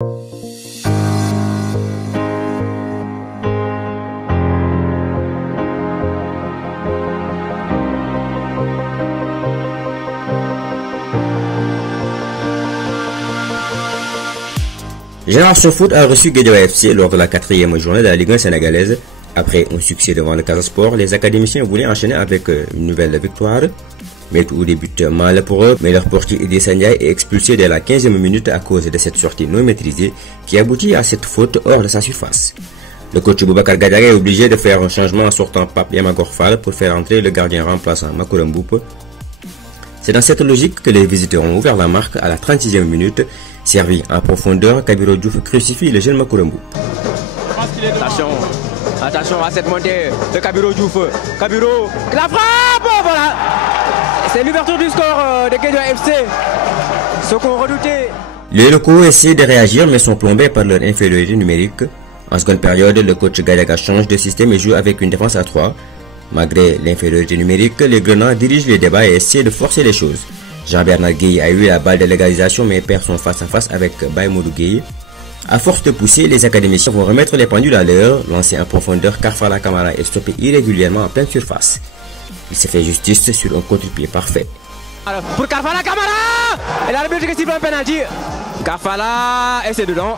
Génération Foot a reçu Guédiawaye FC lors de la 4e journée de la Ligue 1 sénégalaise. Après un succès devant le Casa Sport, les académiciens voulaient enchaîner avec une nouvelle victoire. Mais tout débute mal pour eux, mais leur portier Idrissa Ndiaye est expulsé dès la 15e minute à cause de cette sortie non maîtrisée qui aboutit à cette faute hors de sa surface. Le coach Boubacar Gadiaga est obligé de faire un changement en sortant Pape Yamagor Fall pour faire entrer le gardien remplaçant Makoura Mboup. C'est dans cette logique que les visiteurs ont ouvert la marque à la 36e minute. Servi en profondeur, Kabiro Diouf crucifie le jeune Makoura Mboup. Attention à cette montée de Kabiro Diouf. Kabiro, la frappe, voilà. C'est l'ouverture du score de Guédiawaye FC. Ce qu'on redoutait. Les locaux essaient de réagir mais sont plombés par leur infériorité numérique. En seconde période, le coach Gadiaga change de système et joue avec une défense à 3. Malgré l'infériorité numérique, les Grenats dirigent les débats et essaient de forcer les choses. Jean-Bernard Gueye a eu la balle de l'égalisation mais perd son face-à-face avec Baïmoudou Gueye. À force de pousser, les académiciens vont remettre les pendules à l'heure. Lancé en profondeur, Karfala Kamara est stoppé irrégulièrement en pleine surface. Il s'est fait justice sur un contre-pied parfait. Alors, pour Karfala Kamara, et l'arbitre qui siffle un penalty. Karfala, et c'est dedans.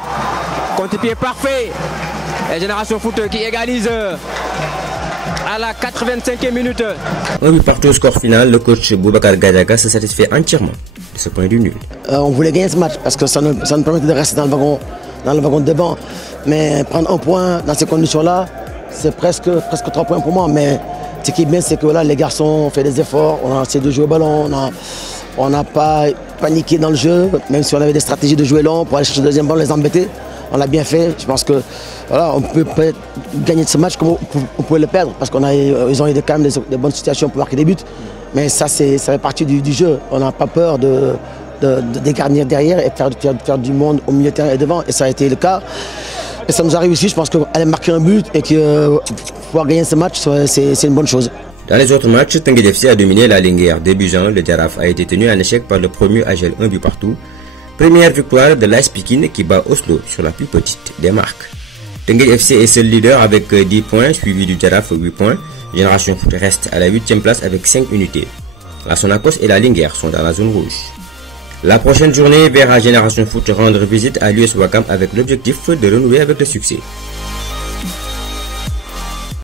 Contre-pied parfait. Et Génération Foot qui égalise à la 85e minute. Un but partout au score final, le coach Boubacar Gadiaga se satisfait entièrement de ce point du nul. On voulait gagner ce match parce que ça nous permettait de rester dans le wagon de devant. Mais prendre un point dans ces conditions-là, c'est presque 3 points pour moi. Mais ce qui est bien, c'est que là, les garçons ont fait des efforts, on a essayé de jouer au ballon, on n'a pas paniqué dans le jeu, même si on avait des stratégies de jouer long pour aller chercher le deuxième ballon, les embêter. On l'a bien fait. Je pense que voilà, on peut peut-être gagner de ce match comme on pouvait le perdre parce qu'ils ont eu quand même des bonnes situations pour marquer des buts. Mais ça fait partie du jeu. On n'a pas peur de dégarnir derrière et faire du monde au milieu de terrain et devant. Et ça a été le cas. Et ça nous arrive ici. Je pense qu'aller marquer un but et pouvoir gagner ce match, c'est une bonne chose. Dans les autres matchs, Teungueth FC a dominé la Linguère. Début-en, le Jaraaf a été tenu en échec par le premier AGEL 1 but partout. Première victoire de l'AS Pikine qui bat Oslo sur la plus petite des marques. Teungueth FC est seul leader avec 10 points, suivi du Jaraaf 8 points. Génération Foot reste à la 8e place avec 5 unités. La Sonacos et la Linguère sont dans la zone rouge. La prochaine journée verra Génération Foot rendre visite à l'US Ouakam avec l'objectif de renouer avec le succès.